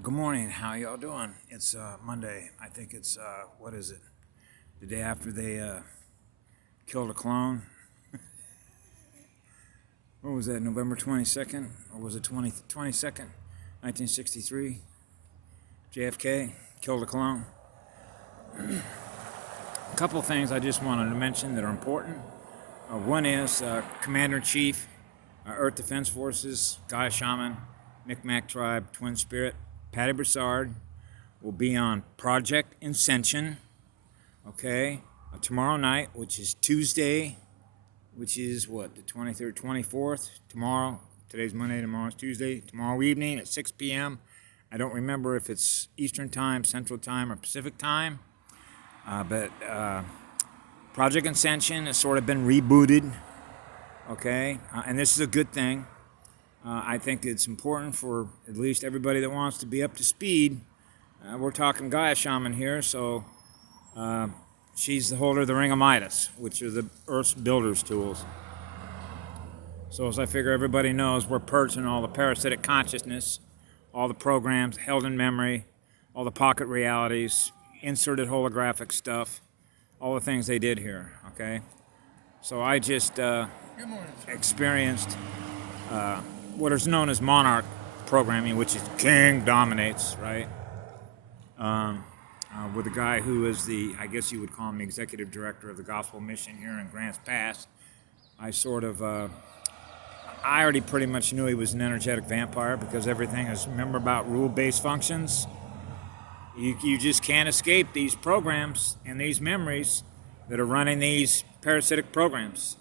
Good morning. How y'all doing? It's Monday. I think it's what is it? The day after they killed a clone. What was that? November 22nd, or was it 22nd, 1963? JFK killed a clone. A couple of things I just wanted to mention that are important. One is Commander-in-Chief, Earth Defense Forces, Gaia Shaman, Micmac Tribe, Twin Spirit, Patty Broussard will be on Project Ascension, okay, tomorrow night, which is Tuesday, which is what, the 23rd, 24th, tomorrow. Today's Monday, tomorrow's Tuesday. Tomorrow evening at 6 p.m. I don't remember if it's Eastern Time, Central Time, or Pacific Time, but Project Ascension has sort of been rebooted, okay, and this is a good thing. I think it's important for at least everybody that wants to be up to speed. We're talking Gaia Shaman here, so she's the holder of the Ring of Midas, which are the Earth's builder's tools. So as I figure everybody knows, we're purging all the parasitic consciousness, all the programs held in memory, all the pocket realities, inserted holographic stuff, all the things they did here, okay? So I just experienced what is known as Monarch programming, which is King Dominates, right? With a guy who is the, I guess you would call him the executive director of the gospel mission here in Grants Pass. I already pretty much knew he was an energetic vampire because everything is, remember about rule-based functions? You just can't escape these programs and these memories that are running these parasitic programs.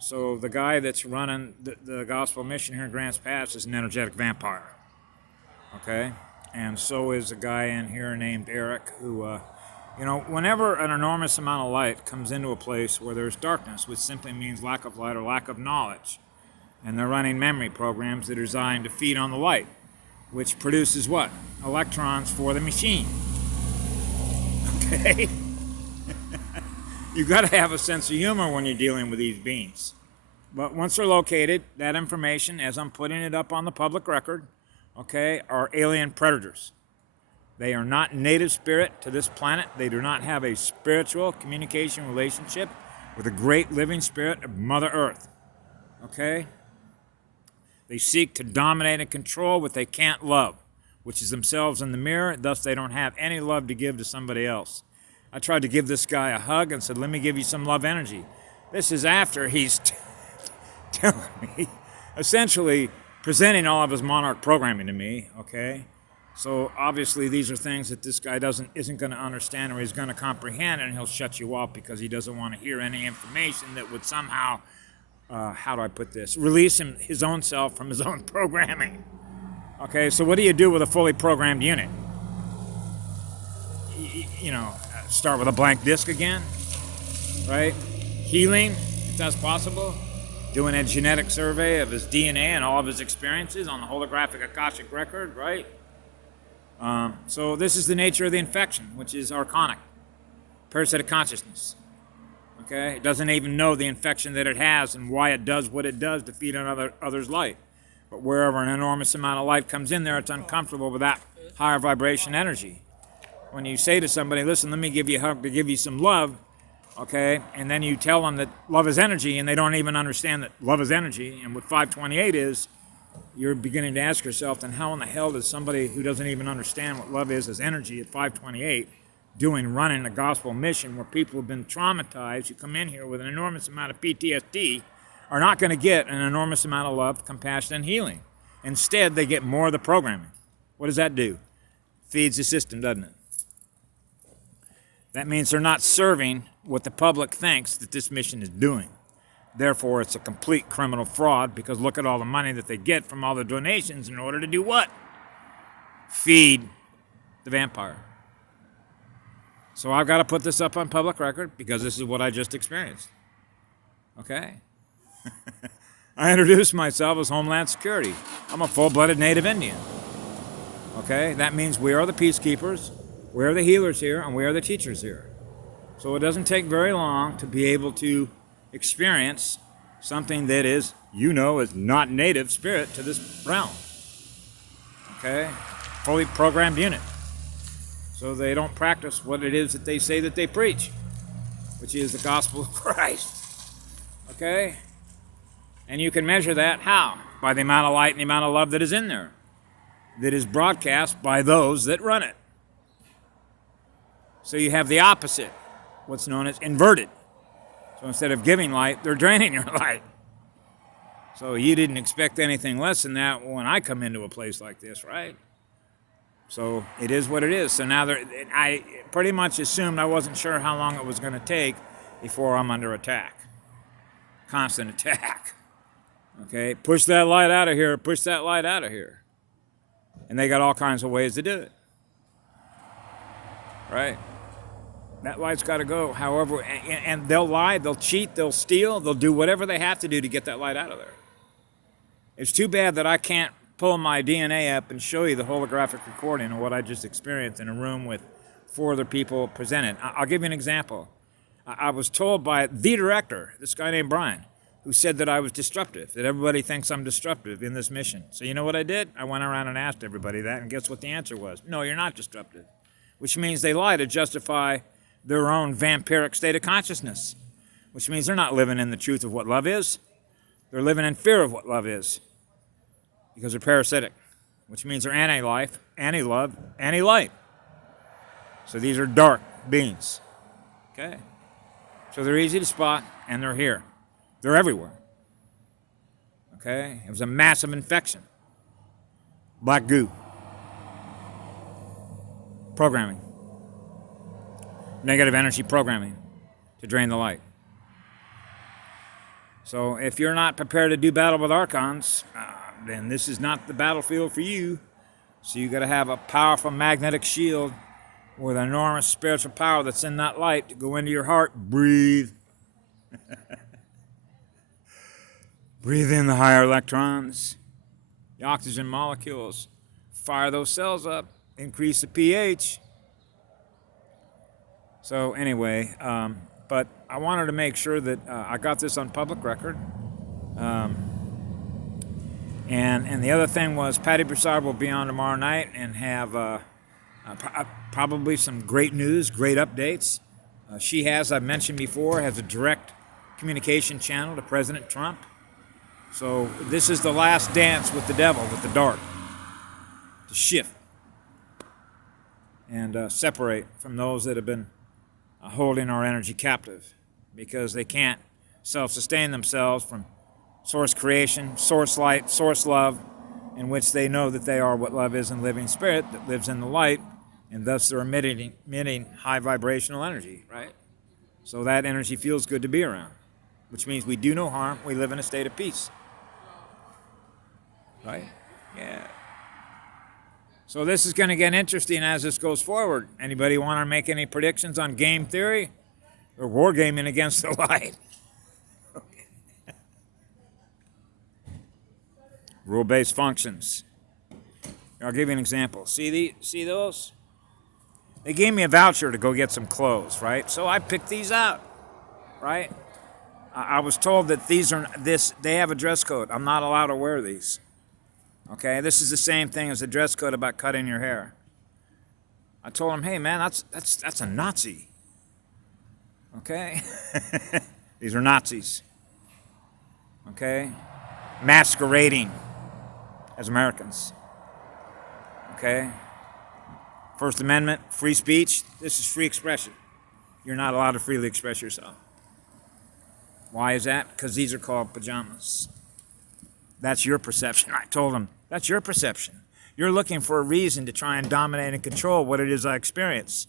So the guy that's running the gospel mission here in Grants Pass is an energetic vampire, okay? And so is a guy in here named Eric who, whenever an enormous amount of light comes into a place where there's darkness, which simply means lack of light or lack of knowledge, and they're running memory programs that are designed to feed on the light, which produces what? Electrons for the machine, okay? You've got to have a sense of humor when you're dealing with these beings. But once they're located, that information, as I'm putting it up on the public record, okay, are alien predators. They are not native spirit to this planet. They do not have a spiritual communication relationship with the great living spirit of Mother Earth, okay? They seek to dominate and control what they can't love, which is themselves in the mirror. Thus, they don't have any love to give to somebody else. I tried to give this guy a hug and said, let me give you some love energy. This is after he's telling me, essentially presenting all of his Monarch programming to me, okay? So obviously these are things that this guy isn't going to understand or he's going to comprehend, and he'll shut you off because he doesn't want to hear any information that would somehow, how do I put this, release his own self from his own programming. Okay, so what do you do with a fully programmed unit? Start with a blank disc again, right? Healing, if that's possible. Doing a genetic survey of his DNA and all of his experiences on the holographic Akashic record, right? So this is the nature of the infection, which is archonic, parasitic consciousness. Okay? It doesn't even know the infection that it has and why it does what it does to feed on others' light. But wherever an enormous amount of light comes in there, it's uncomfortable with that higher vibration energy. When you say to somebody, listen, let me give you a hug to give you some love, okay, and then you tell them that love is energy, and they don't even understand that love is energy, and what 528 is, you're beginning to ask yourself, then how in the hell does somebody who doesn't even understand what love is as energy at 528 running a gospel mission where people have been traumatized, you come in here with an enormous amount of PTSD, are not going to get an enormous amount of love, compassion, and healing. Instead, they get more of the programming. What does that do? Feeds the system, doesn't it? That means they're not serving what the public thinks that this mission is doing. Therefore, it's a complete criminal fraud because look at all the money that they get from all the donations in order to do what? Feed the vampire. So I've got to put this up on public record because this is what I just experienced. Okay? I introduced myself as Homeland Security. I'm a full-blooded Native Indian. Okay? That means we are the peacekeepers. We are the healers here, and we are the teachers here. So it doesn't take very long to be able to experience something that is, is not native spirit to this realm. Okay? fully programmed unit. So they don't practice what it is that they say that they preach, which is the gospel of Christ. Okay? And you can measure that how? By the amount of light and the amount of love that is in there, that is broadcast by those that run it. So you have the opposite, what's known as inverted. So instead of giving light, they're draining your light. So you didn't expect anything less than that when I come into a place like this, right? So it is what it is. So now I pretty much assumed I wasn't sure how long it was going to take before I'm under attack. Constant attack. Okay, push that light out of here, push that light out of here. And they got all kinds of ways to do it. Right? That light's got to go. However, and they'll lie, they'll cheat, they'll steal, they'll do whatever they have to do to get that light out of there. It's too bad that I can't pull my DNA up and show you the holographic recording of what I just experienced in a room with 4 other people presented. I'll give you an example. I was told by the director, this guy named Brian, who said that I was disruptive, that everybody thinks I'm disruptive in this mission. So you know what I did? I went around and asked everybody that, and guess what the answer was? No, you're not disruptive. Which means they lie to justify their own vampiric state of consciousness. Which means they're not living in the truth of what love is. They're living in fear of what love is. Because they're parasitic. Which means they're anti-life, anti-love, anti-light. So these are dark beings. Okay? So they're easy to spot, and they're here. They're everywhere. Okay? It was a massive infection. Black goo. Programming. Negative energy programming to drain the light. So if you're not prepared to do battle with archons, then this is not the battlefield for you. So you got to have a powerful magnetic shield with enormous spiritual power that's in that light to go into your heart. Breathe. Breathe in the higher electrons, the oxygen molecules. Fire those cells up. Increase the pH. So anyway, but I wanted to make sure that I got this on public record. And the other thing was Patty Broussard will be on tomorrow night and have probably some great news, great updates. She has, I've mentioned before, has a direct communication channel to President Trump. So this is the last dance with the devil, with the dark, to shift and separate from those that have been holding our energy captive because they can't self-sustain themselves from source creation, source light, source love, in which they know that they are what love is in living spirit that lives in the light, and thus they're emitting high vibrational energy, right? So that energy feels good to be around, which means we do no harm, we live in a state of peace. Right? Yeah. So this is going to get interesting as this goes forward. Anybody want to make any predictions on game theory or wargaming against the light? Rule-based functions. I'll give you an example. See those? They gave me a voucher to go get some clothes, right? So I picked these out, right? I was told that they have a dress code. I'm not allowed to wear these. Okay, this is the same thing as the dress code about cutting your hair. I told him, hey man, that's a Nazi. Okay? These are Nazis. Okay? Masquerading as Americans. Okay? First Amendment, free speech, this is free expression. You're not allowed to freely express yourself. Why is that? Because these are called pajamas. That's your perception. I told him, that's your perception. You're looking for a reason to try and dominate and control what it is I experience.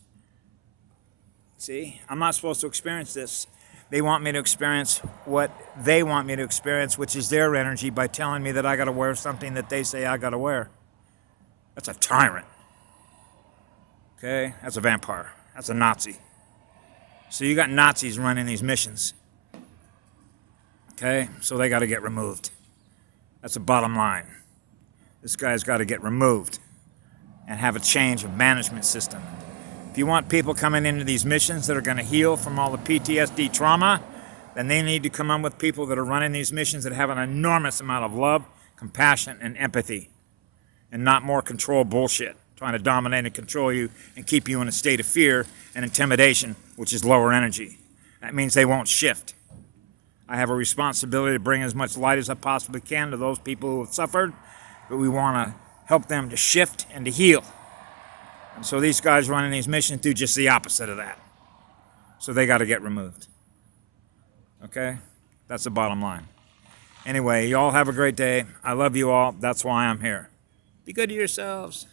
See, I'm not supposed to experience this. They want me to experience what they want me to experience, which is their energy, by telling me that I got to wear something that they say I got to wear. That's a tyrant. Okay? That's a vampire. That's a Nazi. So you got Nazis running these missions. Okay? So they got to get removed. That's the bottom line. This guy's got to get removed and have a change of management system. If you want people coming into these missions that are going to heal from all the PTSD trauma, then they need to come on with people that are running these missions that have an enormous amount of love, compassion, and empathy, and not more control bullshit. trying to dominate and control you and keep you in a state of fear and intimidation, which is lower energy. That means they won't shift. I have a responsibility to bring as much light as I possibly can to those people who have suffered, but we want to help them to shift and to heal. And so these guys running these missions do just the opposite of that. So they got to get removed. Okay? That's the bottom line. Anyway, you all have a great day. I love you all. That's why I'm here. Be good to yourselves.